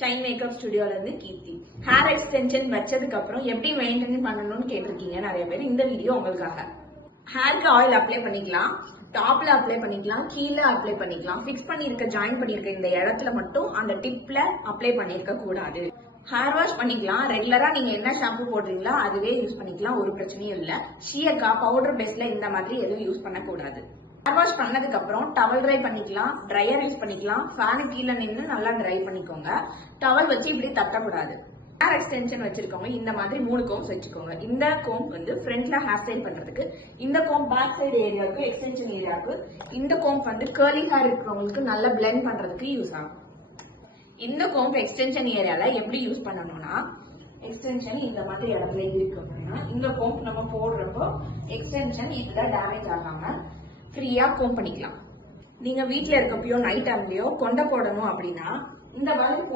Shine makeup ஸ்டுடியோல இருந்து கீர்த்தி. Hair extension வச்சதுக்கு அப்புறம் எப்படி மெயின்டைன் பண்ணணும்னு கேட்டிருக்கீங்க நிறைய பேர். இந்த வீடியோ உங்களுக்காக. ஹேருக்கு ஆயில் அப்ளை பண்ணிக்கலாம், டாப்ல அப்ளை பண்ணிக்கலாம், கீழே அப்ளை பண்ணிக்கலாம். ஃபிக்ஸ் பண்ணிருக்க ஜாயின் பண்ணிருக்க இந்த இடத்துல மட்டும் அந்த டிப்ல அப்ளை பண்ணிருக்க கூடாது. ஹேர் வாஷ் பண்ணிக்கலாம். ரெகுலரா நீங்க என்ன ஷாம்பு போடுறீங்களோ அதுவே யூஸ் பண்ணிக்கலாம், ஒரு பிரச்சனையும் இல்ல. ஷியக்கா பவுடர் பேஸ்ல இந்த மாதிரி எதுவும் யூஸ் பண்ணக்கூடாது. ஹேர் வாஷ் பண்ணதுக்கு அப்புறம் டவல் ட்ரை பண்ணிக்கலாம், ட்ரையர் யூஸ் பண்ணிக்கலாம். ஃபேனு கீழே நின்று நல்லா ட்ரை பண்ணிக்கோங்க. டவல் வச்சு இப்படி தட்டக்கூடாது. ஹேர் எக்ஸ்டென்ஷன் வச்சிருக்கவங்க இந்த மாதிரி 3 கோம்ஸ் வச்சுக்கோங்க. இந்த கோம் வந்து ஃப்ரண்ட்ல ஹேர் ஸ்டைல் பண்றதுக்கு, இந்த கோம் பேக் சைடு ஏரியாவுக்கு, எக்ஸ்டென்ஷன் ஏரியாவுக்கு, இந்த கோம் வந்து கர்லி ஹேர் இருக்கிறவங்களுக்கு நல்லா பிளெண்ட் பண்றதுக்கு யூஸ் ஆகும். இந்த கோம் எக்ஸ்டென்ஷன் ஏரியால எப்படி யூஸ் பண்ணணும்னா, எக்ஸ்டென்ஷன் இந்த மாதிரி இடத்துல இருக்கு அப்படின்னா இந்த கோம் நம்ம போடுறப்போ எக்ஸ்டென்ஷன் இதுல டேமேஜ் ஆகாம ஃப்ரீயா கோம் பண்ணிக்கலாம். நீங்க வீட்டுல இருக்கப்பயோ நைட் டைம்லயோ கொண்டை போடணும் அப்படின்னா இந்த மாதிரி